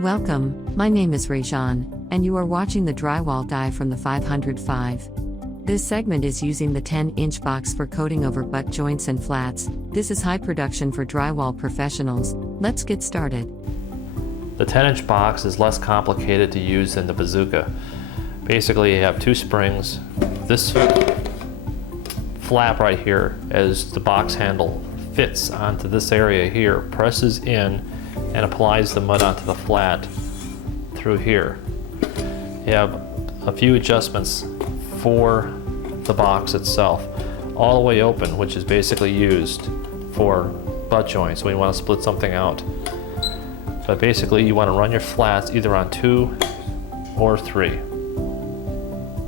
Welcome, my name is Rajan, and you are watching the drywall die from the 505. This segment is using the 10-inch box for coating over butt joints and flats. This is high production for drywall professionals. Let's get started. The 10-inch box is less complicated to use than the bazooka. Basically, you have two springs. This flap right here, as the box handle fits onto this area here, presses in and applies the mud onto the flat through here. You have a few adjustments for the box itself. All the way open, which is basically used for butt joints when you want to split something out. But basically you want to run your flats either on 2 or 3.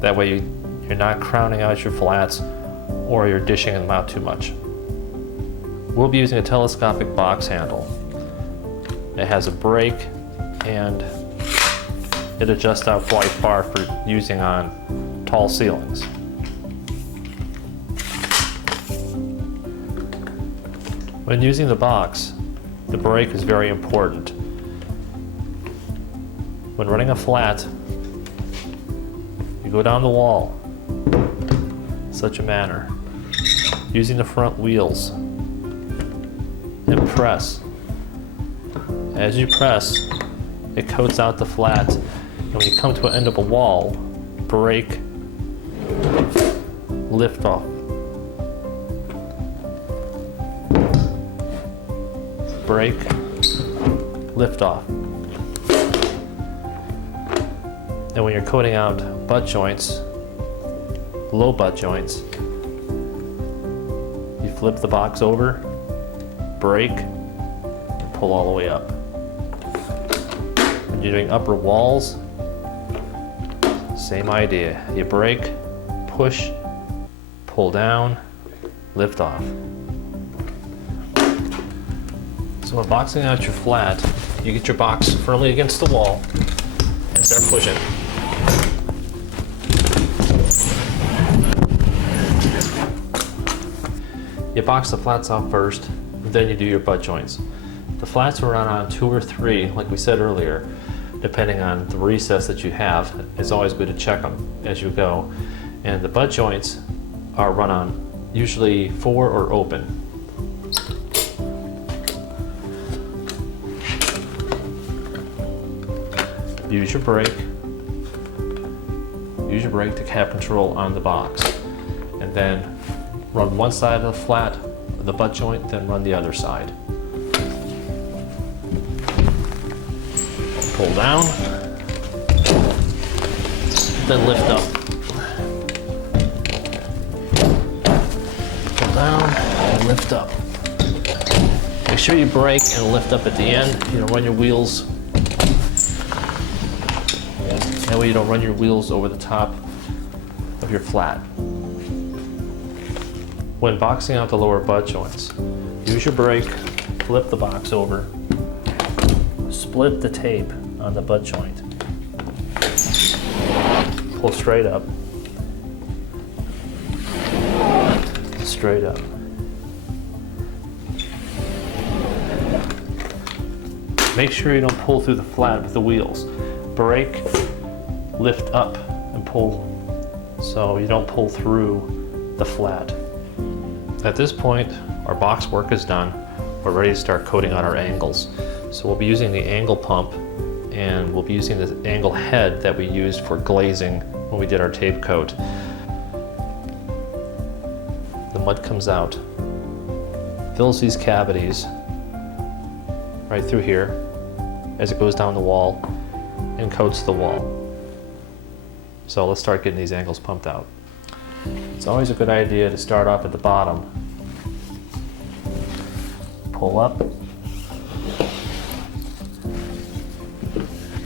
That way you're not crowning out your flats or you're dishing them out too much. We'll be using a telescopic box handle. It has a brake and it adjusts out quite far for using on tall ceilings. When using the box, the brake is very important. When running a flat, you go down the wall in such a manner, using the front wheels, and press. As you press, it coats out the flat, and when you come to an end of a wall, brake, lift off. Brake, lift off. And when you're coating out butt joints, low butt joints, you flip the box over, brake, and pull all the way up. When you're doing upper walls, same idea. You brake, push, pull down, lift off. So when boxing out your flat, you get your box firmly against the wall and start pushing. You box the flats out first, then you do your butt joints. The flats will run on 2 or 3, like we said earlier, depending on the recess that you have. It's always good to check them as you go. And the butt joints are run on usually 4 or open. Use your brake. Use your brake to have control on the box. And then run one side of the flat, the butt joint, then run the other side. Pull down, then lift up. Pull down and lift up. Make sure you brake and lift up at the end. You don't run your wheels. That way you don't run your wheels over the top of your flat. When boxing out the lower butt joints, use your brake, flip the box over, split the tape on the butt joint, pull straight up, straight up. Make sure you don't pull through the flat with the wheels. Brake, lift up and pull so you don't pull through the flat. At this point, our box work is done. We're ready to start coating on our angles. So we'll be using the angle pump and we'll be using the angle head that we used for glazing when we did our tape coat. The mud comes out, fills these cavities right through here as it goes down the wall and coats the wall. So let's start getting these angles pumped out. It's always a good idea to start off at the bottom. Pull up.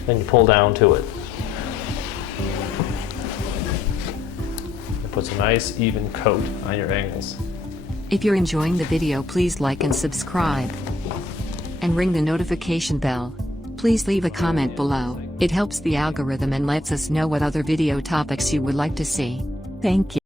Then you pull down to it. It puts a nice even coat on your angles. If you're enjoying the video, please like and subscribe. And ring the notification bell. Please leave a comment below. It helps the algorithm and lets us know what other video topics you would like to see. Thank you.